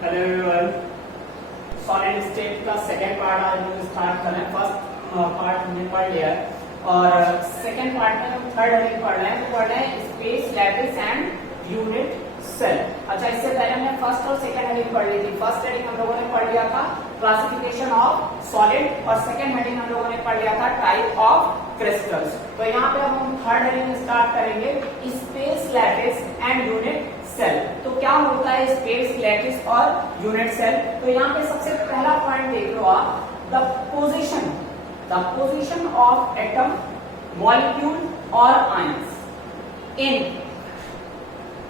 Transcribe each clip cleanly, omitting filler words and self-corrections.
Hello everyone, solid state का second part आज हम स्टार्ट कर रहे हैं। फर्स्ट पार्ट हमने पढ़ लिया है और सेकेंड पार्ट में हम थर्ड हेडिंग पढ़ रहे हैं। तो पढ़ रहे हैं space, lattice and unit cell. अच्छा, इससे पहले हमने फर्स्ट और सेकेंड हेडिंग पढ़ ली थी। फर्स्ट हेडिंग हम लोगों ने पढ़ लिया था क्लासिफिकेशन ऑफ सॉलिड और सेकेंड हेडिंग हम लोगों ने पढ़ लिया था टाइप ऑफ क्रिस्टल्स। तो यहाँ पे अब हम थर्ड हेडिंग स्टार्ट करेंगे, space, lattice and unit cell. तो क्या होता है स्पेस, लैटिस और यूनिट सेल? तो यहाँ पे सबसे पहला पॉइंट देख लो आप, the position of atom, molecule और आयंस इन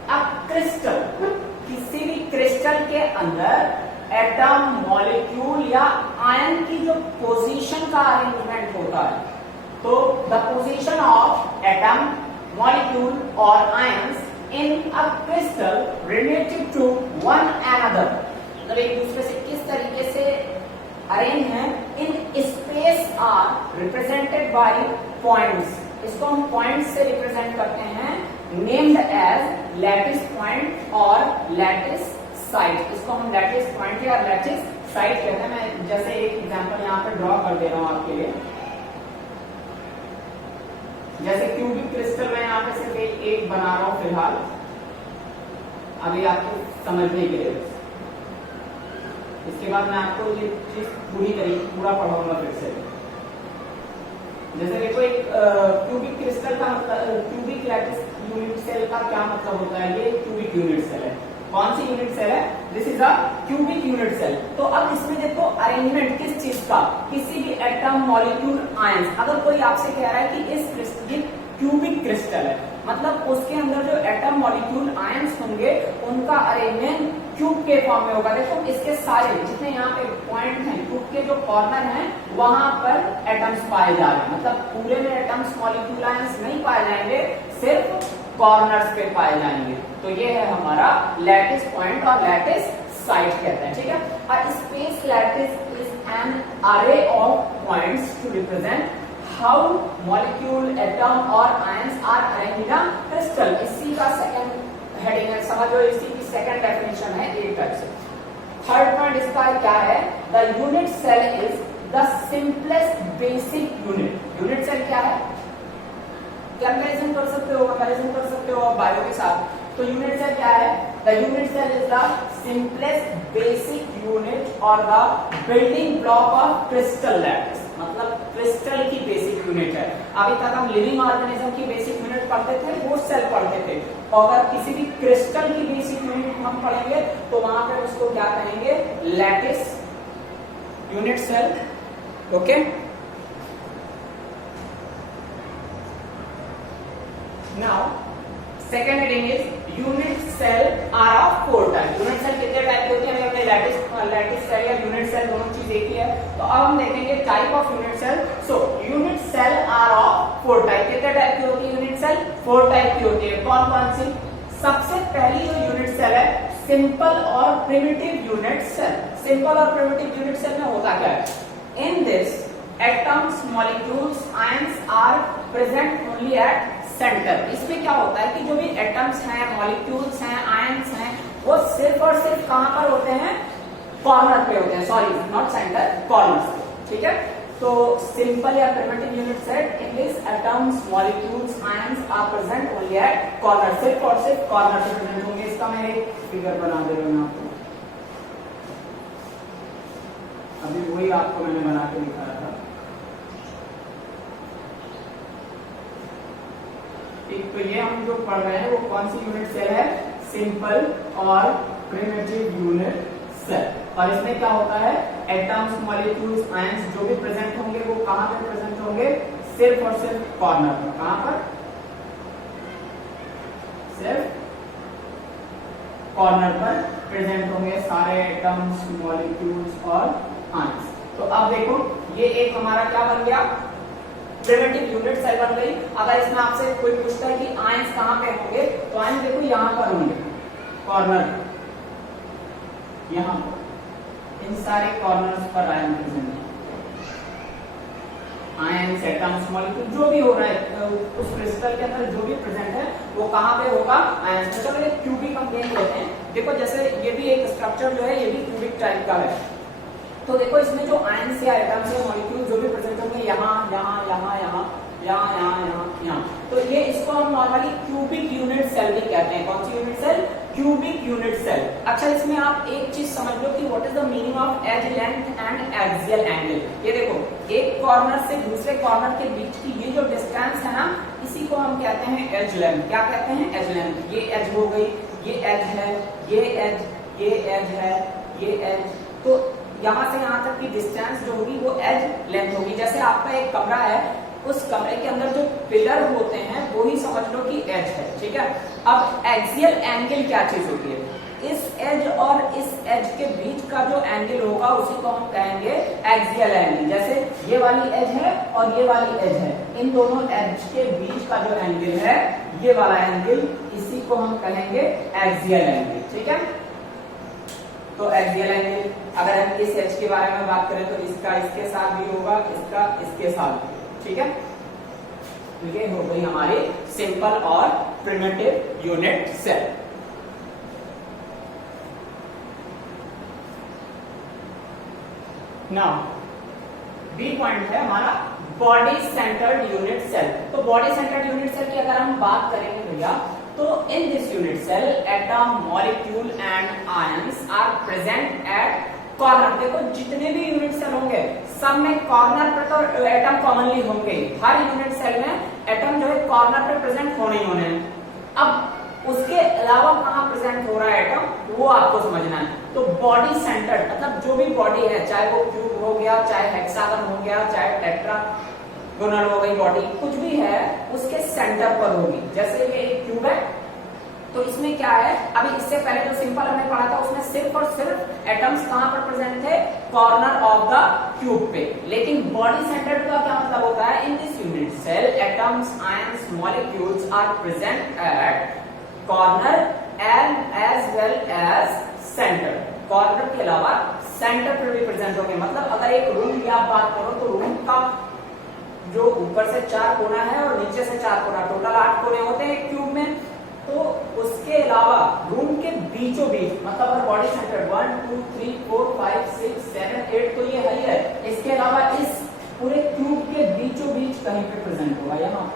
अ क्रिस्टल। किसी भी क्रिस्टल के अंदर एटम, मॉलिक्यूल या आयन की जो पोजीशन का अरेंजमेंट होता है, तो the position of atom, molecule और ions in a crystal related to one another, मतलब एक दूसरे से किस तरीके से अरेंज है, in space are represented by points. इसको हम पॉइंट्स से रिप्रेजेंट करते हैं, नेम्ड एज लैटिस पॉइंट और लैटिस साइट। इसको हम लैटिस पॉइंट या लैटिस साइट कहते हैं। मैं जैसे एक एग्जांपल यहाँ पे ड्रॉ कर दे रहा हूँ आपके लिए। जैसे क्यूबिक क्रिस्टल मैं यहाँ पे सिर्फ एक बना रहा हूं फिलहाल, अभी आपको समझने के लिए। इसके बाद मैं आपको ये चीज पूरा पढ़ाऊंगा फिर से। जैसे देखो, एक क्यूबिक क्रिस्टल का मतलब, क्यूबिक लैटिस यूनिट सेल का क्या मतलब होता है? ये क्यूबिक यूनिट सेल है। कौन सी यूनिट सेल है? This is a cubic unit cell. तो अब इसमें देखो अरेंजमेंट किस चीज का, किसी भी एटम, मॉलिक्यूल, आयंस। अगर कोई आपसे कह रहा है कि इस क्यूबिक क्रिस्टल है, मतलब उसके अंदर जो एटम, मॉलिक्यूल, आयंस होंगे उनका अरेंजमेंट क्यूब के फॉर्म में होगा। देखो इसके सारे जितने यहाँ पे पॉइंट हैं, क्यूब के जो कॉर्नर हैं वहां पर एटम्स पाए जा रहे हैं। मतलब पूरे में एटम्स, मॉलिक्यूल, आयंस नहीं पाए जाएंगे, सिर्फ कॉर्नर्स पे पाए जाएंगे। तो ये है हमारा लैटिस पॉइंट और लैटिस साइट कहते हैं, ठीक है। और space lattice is an array of points to represent how molecule, atom और ions are arranged in a crystal. इसी का सेकंड हेडिंग है, समझो, इसी की सेकंड डेफिनेशन है एक टाइप से। थर्ड पॉइंट इसका क्या है? The unit cell is the simplest basic unit. Unit cell क्या है? कंपैरिजन कर सकते हो आप बायो के साथ। तो यूनिट सेल क्या है? The unit cell is the simplest basic unit और the building block of crystal lattice. मतलब क्रिस्टल की बेसिक यूनिट है। अभी तक हम लिविंग ऑर्गेनिज्म की बेसिक यूनिट पढ़ते थे, वो सेल पढ़ते थे। और अगर किसी भी क्रिस्टल की बेसिक यूनिट हम पढ़ेंगे तो वहां पे उसको क्या कहेंगे? Lattice unit cell. Okay, now second heading is unit cell are of four type। Unit cell कितने टाइप की होती है? हमें अपने लैटिस सेल या यूनिट सेल दोनों चीज एक ही है। तो अब हम देखेंगे type of unit cell. So unit cell are of four type. कितने टाइप की होती है यूनिट सेल? फोर टाइप की होती है। कौन कौन सी? सबसे पहली जो यूनिट सेल है, सिंपल और प्रिमिटिव यूनिट सेल। सिंपल और प्रिमिटिव यूनिट सेल में होता क्या है? In this atoms, molecules, ions are present only at centre. इसमें क्या होता है कि जो भी एटम्स हैं, मॉलिक्यूल्स हैं, आयंस हैं, वो सिर्फ और सिर्फ कहां पर होते हैं? कॉर्नर पे होते हैं। सॉरी, नॉट सेंटर, कॉर्नर्स पे, ठीक है। तो सिंपल या primitive unit cell in this atoms, molecules, ions are present only at corner. सिर्फ और सिर्फ कॉर्नर पे प्रेजेंट होंगे। इसका मैं एक फिगर बना दे रहा हूं आपको। अभी वही आपको मैंने बना के दिखाया था। तो ये हम जो पढ़ रहे हैं वो कौन सी यूनिट सेल है? सिंपल और प्रिमिटिव यूनिट सेल। और इसमें क्या होता है? एटम्स, मॉलिक्यूल्स, आयंस जो भी प्रेजेंट होंगे वो कहां पे प्रेजेंट होंगे? सिर्फ और सिर्फ कॉर्नर पर। कहां पर? सिर्फ कॉर्नर पर प्रेजेंट होंगे सारे एटम्स, मॉलिक्यूल्स और आयंस। तो अब देखो, ये एक हमारा क्या बन गया? प्रिमिटिव यूनिट सेल बन गई। अगर इसमें आपसे कोई पूछता है कि आयंस कहां पे होंगे, तो आयंस देखो यहां पर होंगे, कॉर्नर, यहां पर, इन सारे कॉर्नर्स पर आयन प्रेजेंट है। आयंस, एटम्स, मॉलिक्यूल जो भी हो रहा है उस क्रिस्टल के अंदर जो भी प्रेजेंट है वो कहां पे होगा? आयंस में। चलो एक क्यूबिक हम देख लेते हैं। देखो जैसे ये भी भी एक स्ट्रक्चर जो है ये भी क्यूबिक टाइप का है। तो देखो इसमें जो आयंस या एटम्स या मॉलिक्यूल जो भी प्रेजेंट होंगे यहाँ यहाँ यहाँ यहाँ यहाँ यहाँ यहाँ यहाँ, तो ये इसको हम नॉर्मली क्यूबिक यूनिट सेल भी कहते हैं। कौन सी unit cell? Cubic unit cell. अच्छा, इसमें आप एक चीज समझ लो कि what is the meaning of edge length and axial angle. ये देखो, एक कॉर्नर से दूसरे कॉर्नर के बीच की ये जो डिस्टेंस है ना, इसी को हम कहते हैं एज लेंथ। क्या कहते हैं? As length. ये एज हो गई, ये एज है, ये एज, ये एज है, ये एज। तो यहाँ से यहाँ तक की डिस्टेंस जो होगी वो एज लेंथ होगी। जैसे आपका एक कमरा है, उस कमरे के अंदर जो पिलर होते हैं वो ही समझ लो कि एज है, ठीक है। अब एक्सियल एंगल क्या चीज होती है? इस एज और इस एज के बीच का जो एंगल होगा उसी को हम कहेंगे एक्सियल एंगल। जैसे ये वाली एज है और ये वाली एज है, इन दोनों एज के बीच का जो एंगल है ये वाला एंगल, इसी को हम कहेंगे एक्सियल एंगल, ठीक है। तो एक्सियल एंगल, अगर हम इस एज के बारे में बात करें तो इसका इसके साथ भी होगा, इसका इसके साथ भी, ठीक है। ये हो गई हमारी सिंपल और primitive unit cell. Now B point है हमारा बॉडी सेंटर्ड यूनिट सेल। तो बॉडी सेंटर्ड यूनिट सेल की अगर हम बात करेंगे भैया, तो in this unit cell atom, molecule and ions are present at corner. देखो जितने भी यूनिट सेल होंगे सब में कॉर्नर पर तो एटम कॉमनली होंगे। हर यूनिट सेल में एटम जो है कॉर्नर पर प्रेजेंट होने ही होने हैं। अब उसके अलावा कहाँ प्रेजेंट हो रहा है एटम, वो आपको समझना है। तो बॉडी सेंटर्ड मतलब जो भी बॉडी है, चाहे वो क्यूब हो गया, चाहे हेक्सागन हो गया, चाहे टेट्रागोनल हो गई बॉडी, कुछ भी है उसके सेंटर पर होगी। जैसे ये एक क्यूब है, तो इसमें क्या है, अभी इससे पहले जो सिंपल हमने पढ़ा था उसमें सिर्फ और सिर्फ एटम्स कहां पर प्रेजेंट थे? कॉर्नर ऑफ द क्यूब पे। लेकिन बॉडी सेंटर्ड का क्या मतलब होता है? In this unit cell atoms, ions, molecules are present at corner and as well as centre. Corner के अलावा सेंटर पर भी प्रेजेंट होंगे। मतलब अगर एक रूम की आप बात करो तो रूम का जो ऊपर से 4 कोना है और नीचे से 4 कोना, टोटल 8 कोने होते हैं क्यूब में। तो उसके अलावा रूम के बीचों बीच, मतलब अगर बॉडी सेंटर 1 2 3 4 5 6 7 8, तो ये है ही है। इसके अलावा इस पूरे क्यूब के बीचों बीच कहीं पे प्रेजेंट होगा यहाँ,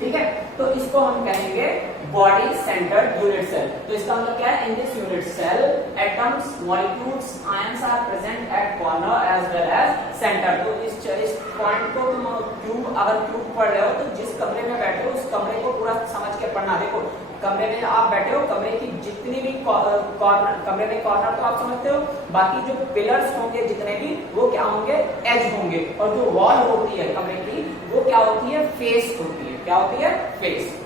ठीक है। तो इसको हम कहेंगे बॉडी सेंटर्ड यूनिट सेल। तो इसका मतलब क्या है? In this unit cell atoms, molecules, ions are present at corner as well as centre. तो इस पॉइंट को तुम क्यूब, अगर क्यूब पढ़ रहे हो तो जिस कमरे में बैठे हो उस कमरे को पूरा समझ के पढ़ना। देखो कमरे में आप बैठे हो, कमरे की जितनी भी कॉर्नर, कमरे में कॉर्नर तो आप समझते हो, बाकी जो पिलर्स होंगे जितने भी, वो क्या होंगे? एज होंगे। और जो वॉल होती है कमरे की, वो क्या होती है? फेस होती है। क्या होती है? Face.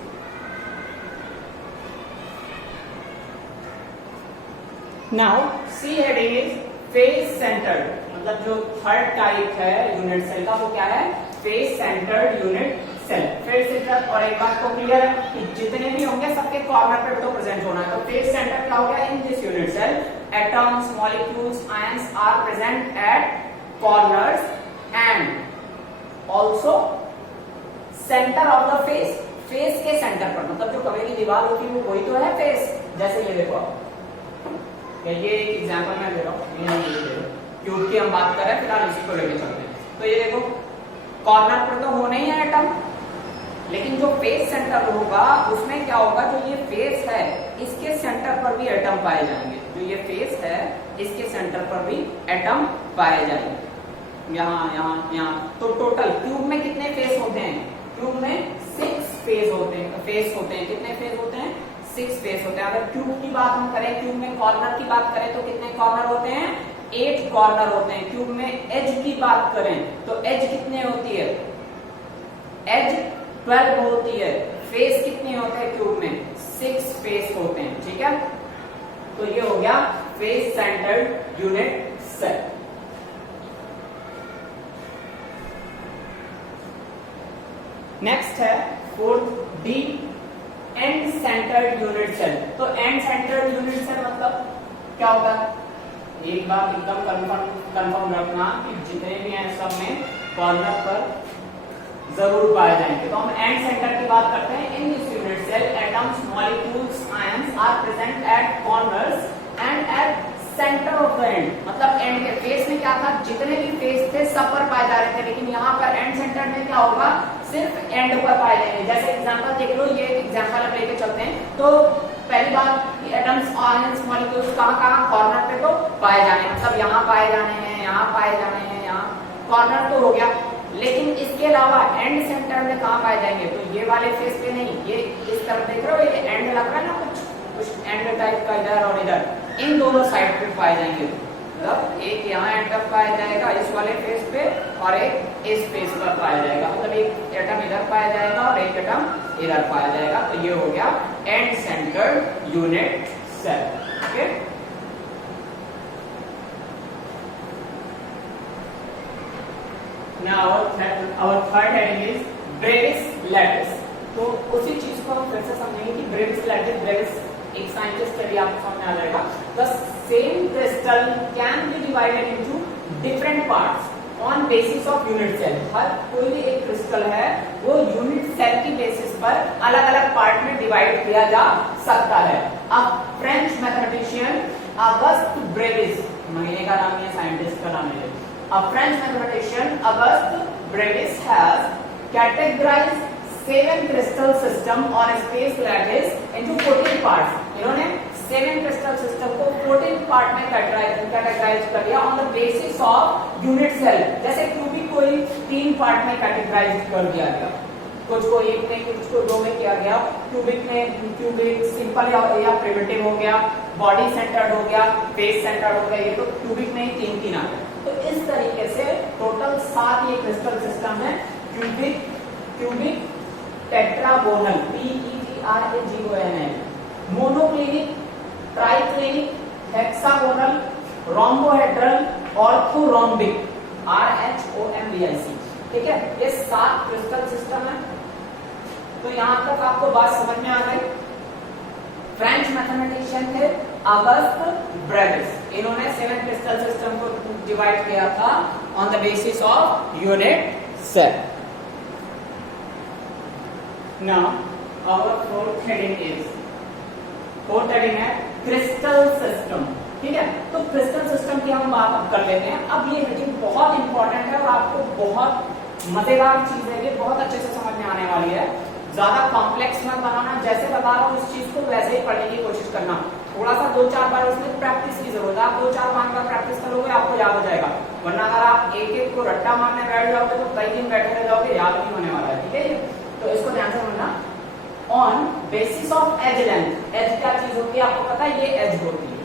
Now C heading is face centred. मतलब जो थर्ड टाइप है यूनिट सेल का वो क्या है? Face centred unit cell. Face centre, और एक बात तो क्लियर है कि जितने भी होंगे सबके कॉर्नर पे तो प्रेजेंट होना है। तो फेस सेंटर क्या हो गया? In this unit cell atoms, molecules, ions are present at corners and also centre of the face. Face के सेंटर पर, मतलब जो कमरे की दीवार होती है वो वही तो है फेस। जैसे ये देखो, ये एक एग्जांपल मैं दे रहा हूँ, क्यूब की हम बात कर रहे हैं फिलहाल, इसी को लेके चलते हैं। तो ये देखो कॉर्नर पर तो होने ही है एटम, लेकिन जो फेस सेंटर होगा उसमें क्या होगा? जो ये फेस है इसके सेंटर पर भी एटम पाए जाएंगे। जो ये फेस है इसके सेंटर पर भी एटम पाए जाएंगे, यहाँ यहाँ यहाँ। तो टोटल क्यूब में कितने फेस होते हैं? क्यूब में 6 फेस होते हैं। कितने फेस होते हैं? 6 फेस होते हैं। अगर क्यूब की बात हम करें, क्यूब में कॉर्नर की बात करें तो कितने कॉर्नर होते हैं? 8 कॉर्नर होते हैं। क्यूब में एज की बात करें तो एज कितने होती है? एज 12 होती है। फेस कितने होते हैं क्यूब में? 6 फेस होते हैं, ठीक है। तो ये हो गया face centred unit cell. Next है 4th D, end centred unit cell. तो एंड सेंटर्ड यूनिट सेल मतलब क्या होता है? एक बात एकदम कंफर्म रखना कि जितने भी हैं सब में कॉर्नर पर जरूर पाए जाएंगे। तो हम एंड सेंटर की बात करते हैं। In this unit cell atoms, molecules, ions are present at corners and at centre of the end, मतलब एंड के फेस में क्या था, जितने भी फेस थे सब पर पाए जा रहे थे, लेकिन यहाँ पर एंड सेंटर में क्या होगा, सिर्फ एंड पर पाए जाएंगे। जैसे एग्जांपल देख लो, ये एग्जांपल हम लेके चलते हैं। तो पहली बात, एटम्स आयंस मॉलिक्यूल्स कहाँ कॉर्नर पे तो पाए जाने, मतलब यहाँ पाए जाने हैं, यहाँ पाए जाने हैं, यहाँ कॉर्नर तो हो गया। लेकिन इसके अलावा एंड सेंटर में कहाँ पाए जाएंगे, तो ये वाले फेस पे नहीं, ये इस तरफ देख रहे हो, ये एंड लग रहा है ना, कुछ एंड टाइप का इधर और इधर, इन दोनों साइड पे पाए जाएंगे। मतलब एक यहाँ एंड तक पाया जाएगा इस वाले फेस पे, और एक इस फेस पर पाया जाएगा, मतलब एक एटम इधर पाया जाएगा और एक एटम इधर पाया जाएगा। तो ये हो गया end centred unit cell. Okay, Now our third heading is brevis lattice। तो उसी चीज को हम फिर से समझेंगे कि brevis lattice, brevis एक साइंटिस्ट स्टडी आपको समझ आ जाएगा। The same crystal can be divided into different parts on basis of unit cell। हर कोई भी एक क्रिस्टल है वो यूनिट सेल की बेसिस पर अलग अलग पार्ट में डिवाइड किया जा सकता है। अब फ्रेंच मैथमेटिशियन अगस्त ब्रेविस, महीने का नाम है, साइंटिस्ट का नाम है, a French mathematician Auguste Brevis has categorized 7 crystal system on a space lattice into 14 parts। इन्होंने 7 crystal system को 14 पार्ट में कैटेगराइज कर दिया on the basis of unit cell. जैसे क्यूबिक कोई 3 पार्ट में कैटेगराइज कर दिया गया, कुछ को एक में, कुछ को 2 में किया गया। क्यूबिक में क्यूबिक सिंपल या प्रिमिटिव हो गया, बॉडी सेंटर्ड हो गया, फेस सेंटर्ड हो गया, ये तो क्यूबिक में ही 3 आ गए। तो इस तरीके से टोटल 7 ये क्रिस्टल सिस्टम है। Cubic tetragonal, PETRAGONL, monoclinic, triclinic, hexagonal, rhombohedral, orthorhombic, RHOMBIC। ठीक है, ये 7 क्रिस्टल सिस्टम है। तो यहां तक आपको बात समझ में आ गई। फ्रेंच मैथमेटिशियन थे अगस्त ब्रेविस, इन्होंने 7 क्रिस्टल सिस्टम को डिवाइड किया था on the basis of unit cell. Now our fourth heading है क्रिस्टल सिस्टम। ठीक है, तो क्रिस्टल सिस्टम की हम बात अब कर लेते हैं। अब ये हेडिंग बहुत इंपॉर्टेंट है और आपको बहुत मजेदार चीज है, ये बहुत अच्छे से समझ में आने वाली है। ज्यादा कॉम्प्लेक्स मत बनाना, जैसे बता रहा हूँ उस चीज को वैसे ही पढ़ने की कोशिश करना। थोड़ा सा 2-4 बार उसमें प्रैक्टिस की जरूरत है। आप 2-4-5 बार प्रैक्टिस करोगे आपको याद हो जाएगा, वरना अगर आप एक को रट्टा मारने बैठ जाओगे तो कई दिन बैठे रह जाओगे, याद नहीं होने वाला है। ठीक है, तो इसको ध्यान से समझना। On basis of edge length, edge क्या चीज होती है आपको पता है, ये एज होती है,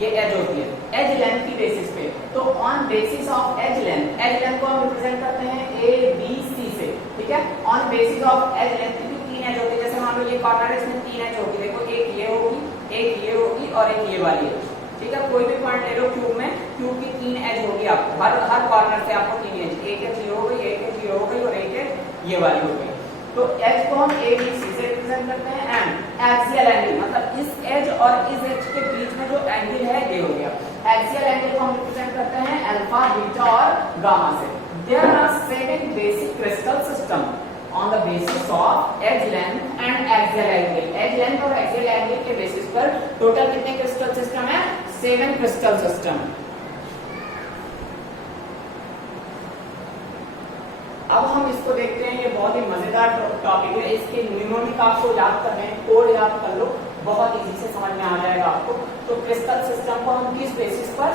ये एज होती है, एज लेंथ की बेसिस पे। तो on basis of edge length को हम रिप्रेजेंट करते हैं ABC से। ठीक है, on basis of edge length की 3 एज होती है। जैसे मान लो ये कॉर्नर है, इसमें 3 एज होगी, देखो एक ये होगी, एक ये होगी और एक ये वाली है। ठीक है, कोई भी पॉइंट ले लो क्यूब में, क्यूब की 3 एज होगी आपको, हर कॉर्नर से आपको 3 एज, एक एज ये हो गई, एक एज ये हो गई और एक एज ये वाली हो गई। तो एज को हम ABC से रिप्रेजेंट करते हैं। एंड एक्सियल एंगल, मतलब इस एज और इस एज के बीच में जो एंगल है ये हो गया। एक्सियल एंगल को हम रिप्रेजेंट करते हैं अल्फा, बीटा और गामा से। There are 7 basic crystal system on the basis of edge length and axial angle. Edge length और एक्सियल एंगल के बेसिस पर टोटल कितने क्रिस्टल सिस्टम है? 7 क्रिस्टल सिस्टम। अब हम इसको देखते हैं, ये बहुत ही मजेदार टॉपिक है। इसके न्यूमोनिक आपको याद करने हैं, कोड याद कर लो, बहुत इजी से समझ में आ जाएगा आपको। तो क्रिस्टल सिस्टम को हम किस बेसिस पर?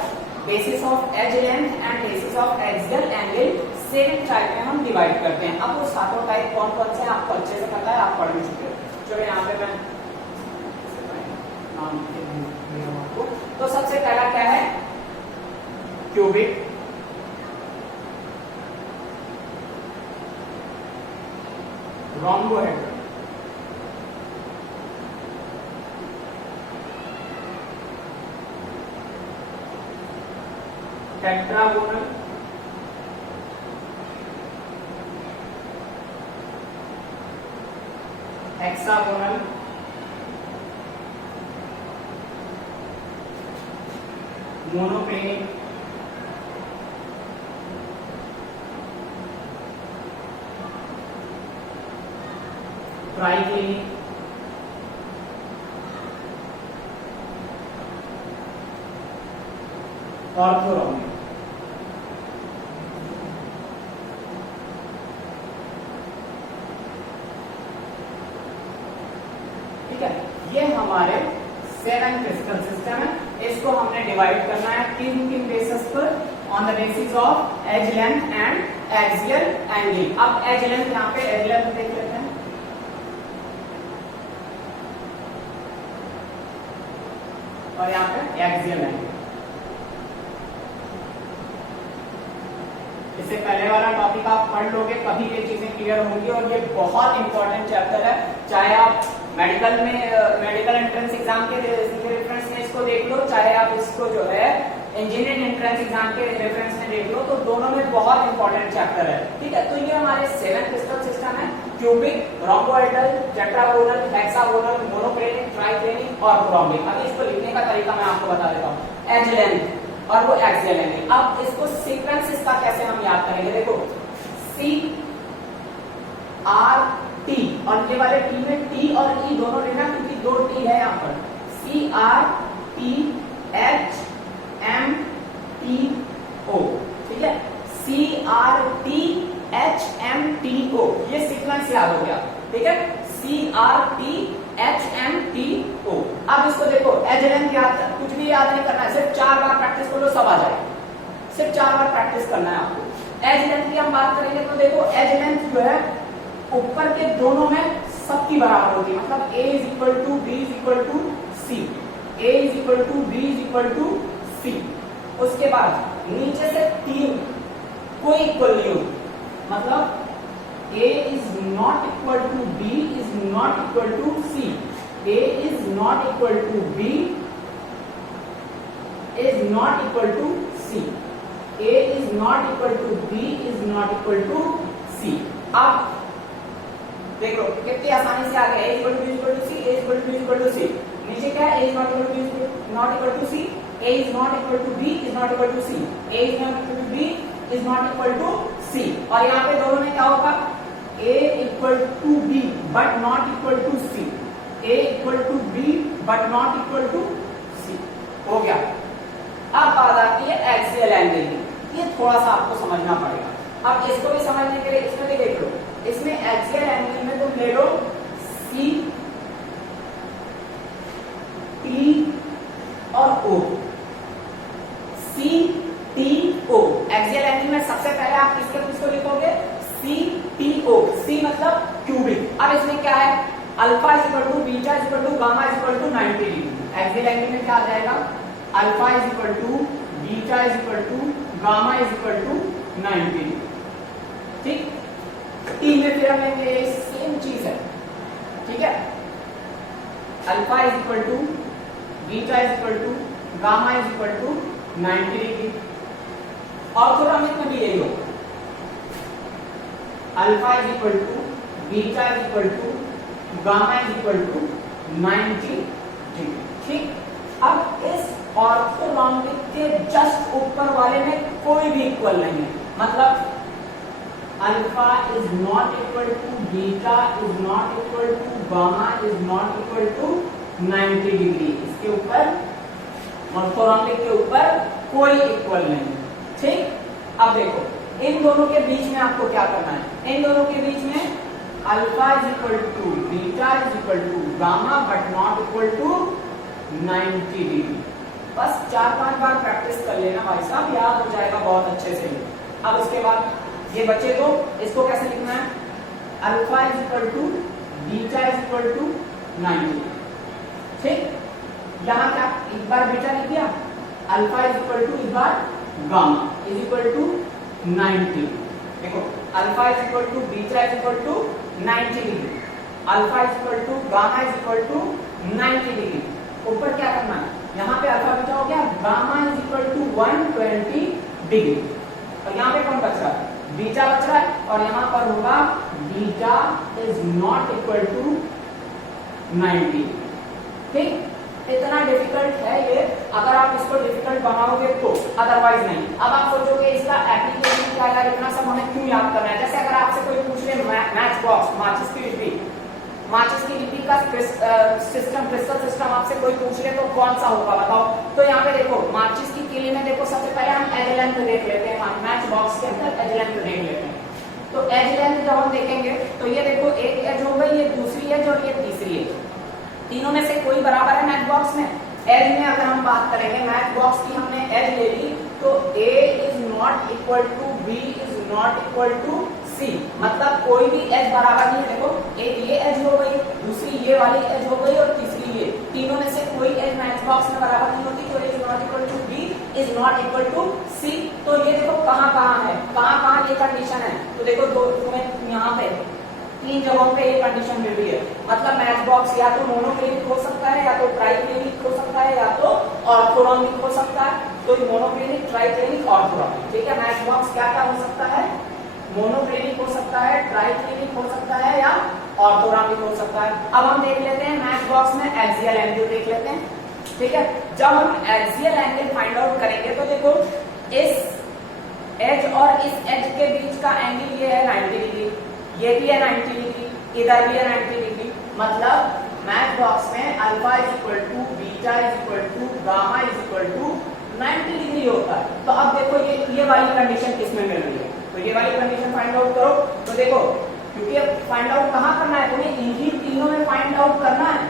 Basis of edge length and basis of axial angle 7 type में हम डिवाइड करते हैं। अब वो सातों टाइप कौन कौन से आपको अच्छे से पता है, आप पढ़ भी चुके हो। चलो यहाँ पे मैं नाम आपको, तो सबसे पहला क्या है? Cubic, rhombohedral, tetragonal, hexagonal, monoclinic, triclinic, orthorhombic. ठीक है, ये हमारे 7 क्रिस्टल सिस्टम है। इसको हमने डिवाइड करना है किन बेसिस पर, on the basis of edge length and axial angle. अब एज लेंथ, यहाँ पे एज लेंथ देख लेते हैं। और यहाँ पे एक्सियल एंगल। इससे पहले वाला टॉपिक आप पढ़ लोगे तभी ये चीजें क्लियर होंगी, और ये बहुत इंपॉर्टेंट चैप्टर है। चाहे आप मेडिकल में मेडिकल एंट्रेंस एग्जाम के रेफरेंस में इसको देख लो, चाहे आप इसको जो है इंजीनियरिंग एंट्रेंस एग्जाम के रेफरेंस में देख लो, तो दोनों में बहुत इंपॉर्टेंट चैप्टर है। ठीक है, तो ये हमारे 7 क्रिस्टल सिस्टम है, cubic, rhomboidal, tetragonal, hexagonal, monoclinic, triclinic और ऑर्थोरोम्बिक। अभी इसको लिखने का तरीका मैं आपको बता देता हूँ। एज लेंथ और वो एक्सियल एंगल। अब इसको सीक्वेंस इसका कैसे हम याद करेंगे, देखो सी आर टी, और ये वाले टी में टी और ई दोनों लेना, क्योंकि 2 टी है यहाँ पर। C R T H M T O. ठीक है, C R T H M T O, ये सीक्वेंस याद हो गया। ठीक है, C R T H M T O. अब इसको देखो, एज लेंथ याद, कुछ भी याद नहीं करना है, सिर्फ 4 बार प्रैक्टिस कर लो, सब आ जाएगा। सिर्फ 4 बार प्रैक्टिस करना है आपको। एज लेंथ की हम बात करेंगे तो देखो, एज लेंथ जो है ऊपर के दोनों में सबकी बराबर होती है, मतलब a is equal to b is equal to c, a is equal to b is equal to c. उसके बाद नीचे से 3 कोई इक्वल नहीं हो, मतलब a is not equal to b is not equal to c, a is not equal to b is not equal to c, a is not equal to b is not equal to c। अब देखो कितनी आसानी से आ गया, a equal to b equal to c, a equal to b equal to c। नीचे क्या है, a is not equal to b not equal to c, a is not equal to b is not equal to c, a is not equal to b is not equal to c। और यहाँ पे दोनों में क्या होगा, a equal to b but not equal to c, a equal to b but not equal to c। हो गया। अब बात आती है एक्सियल एंगल की, ये थोड़ा सा आपको समझना पड़ेगा। अब इसको भी समझने के लिए इसमें भी देख लो, इसमें एक्सियल एंगल में तुम ले लो सी टी और o, c t o. Axial angle में सबसे पहले आप किसको लिखोगे, सी टी ओ। सी मतलब क्यूबिक। अब इसमें क्या है, alpha is equal to beta is equal to gamma is equal to 90 degree. Axial angle में क्या आ जाएगा, alpha is equal to beta is equal to gamma is equal to 90 degree. ठीक, टी में फिर हम लेंगे सेम चीज है। ठीक है, alpha is equal to beta is equal to gamma is equal to 90 degree. Orthorhombic में भी यही होगा, alpha is equal to beta is equal to gamma is equal to 90 degree. ठीक, अब इस ऑर्थोरोम्बिक के जस्ट ऊपर वाले में कोई भी इक्वल नहीं है, मतलब alpha is not equal to beta is not equal to gamma is not equal to 90 degree. इसके ऊपर ऑर्थोरोम्बिक के ऊपर कोई इक्वल नहीं। ठीक, अब देखो इन दोनों के बीच में आपको क्या करना है, इन दोनों के बीच में alpha is equal to beta is equal to gamma but not equal to 90 degree. बस 4-5 बार प्रैक्टिस कर लेना भाई साहब, याद हो जाएगा बहुत अच्छे से। अब उसके बाद ये बचे तो इसको कैसे लिखना है, alpha is equal to beta is equal to 90। ठीक, यहाँ क्या एक बार बीटा लिख दिया, अल्फा इज इक्वल टू एक बार गामा इज इक्वल टू 90। देखो alpha is equal to beta is equal to 90 degree, alpha is equal to gamma is equal to 90 degree. ऊपर क्या करना है, यहाँ पे अल्फा बीटा हो गया, gamma is equal to 120 degree, और यहाँ पे कौन बच रहा है, बीटा बच रहा है, और यहाँ पर होगा beta is not equal to 90। ठीक, इतना डिफिकल्ट है ये, अगर आप इसको डिफिकल्ट बनाओगे तो, अदरवाइज नहीं। अब आप सोचोगे इसका एप्लीकेशन क्या है, इतना सब हमें क्यों याद करना है। जैसे अगर आपसे कोई पूछ ले मैच बॉक्स, माचिस की डिब्बी, माचिस की डिब्बी का सिस्टम, क्रिस्टल सिस्टम आपसे कोई पूछ ले तो कौन सा होगा बताओ। तो यहाँ पे देखो माचिस की किले में देखो सबसे एज लेंथ देख लेते हैं, मैच बॉक्स के अंदर एज लेंथ देख लेते हैं। तो एज लेंथ जब हम देखेंगे तो ये देखो एक एज हो गई, ये दूसरी एज और ये तीसरी एज, तीनों में से कोई बराबर है मैच बॉक्स में? एज में अगर हम बात करेंगे मैच बॉक्स की, हमने एज ले ली तो A is not equal to B is not equal to C, मतलब कोई भी एज बराबर नहीं है। देखो एक ये एज हो गई, दूसरी ये वाली एज हो गई और तीसरी ये, तीनों में से कोई एज मैच बॉक्स में बराबर नहीं होती। तो A is not equal to B is not equal to C। तो ये देखो कहाँ कहाँ है, कहाँ कहाँ ये कंडीशन है। तो देखो दो तुम्हें यहाँ पे तीन जगहों पे ये कंडीशन मिल रही है, मतलब मैच बॉक्स या तो मोनोक्लिनिक हो सकता है, या तो ट्राइक्लिनिक हो सकता है, या तो ऑर्थोरॉम्बिक हो सकता है। तो मोनोक्लिनिक, ट्राइक्लिनिक, ऑर्थोरॉम्बिक, ठीक है। मैच बॉक्स क्या क्या हो सकता है? मोनोक्लिनिक हो सकता है, ट्राइक्लिनिक हो सकता है, या ऑर्थोरॉम्बिक हो सकता है। अब हम देख लेते हैं मैच बॉक्स में एक्सियल एंगल देख लेते हैं, ठीक है। जब हम एक्सियल एंगल फाइंड आउट करेंगे तो देखो इस एज और इस एज के बीच का एंगल ये है 90 डिग्री, ये भी है 90 डिग्री, इधर भी है 90 डिग्री, मतलब मैच बॉक्स में alpha is equal to beta is equal to gamma is equal to 90 degree होता है। तो अब देखो ये वाली कंडीशन किसमें मिल रही है, तो ये वाली कंडीशन फाइंड आउट करो। तो देखो क्योंकि अब फाइंड आउट कहाँ करना है, तुम्हें इन्हीं तीनों में फाइंड आउट करना है।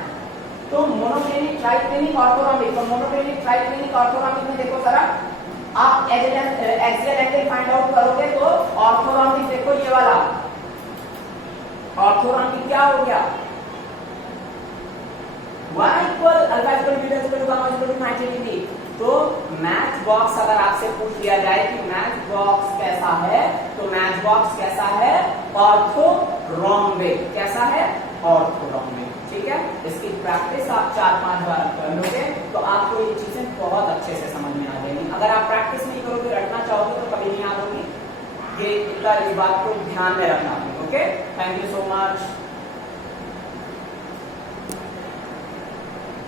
तो मोनोक्लिनिक, ट्राइक्लिनिक, ऑर्थोरॉम्बिक, तो मोनोक्लिनिक, ट्राइक्लिनिक, ऑर्थोरॉम्बिक में देखो जरा आप एक्सियल एंगल फाइंड आउट करोगे तो ऑर्थोरॉम्बिक देखो ये वाला ऑर्थोरॉम्बिक क्या हो गया, y equal alpha equal beta equal gamma equal 90 degree. तो मैच बॉक्स अगर आपसे पूछ लिया जाए कि मैच बॉक्स कैसा है, तो मैच बॉक्स कैसा है? ऑर्थोरॉम्बिक। कैसा है? ऑर्थोरॉम्बिक, ठीक है। इसकी प्रैक्टिस आप 4-5 बार कर लोगे तो आपको ये चीजें बहुत अच्छे से समझ में आ जाएंगी। अगर आप प्रैक्टिस नहीं करोगे, रटना चाहोगे तो कभी नहीं याद होगी। ये इस बात को ध्यान में रखना। Okay, thank you so much.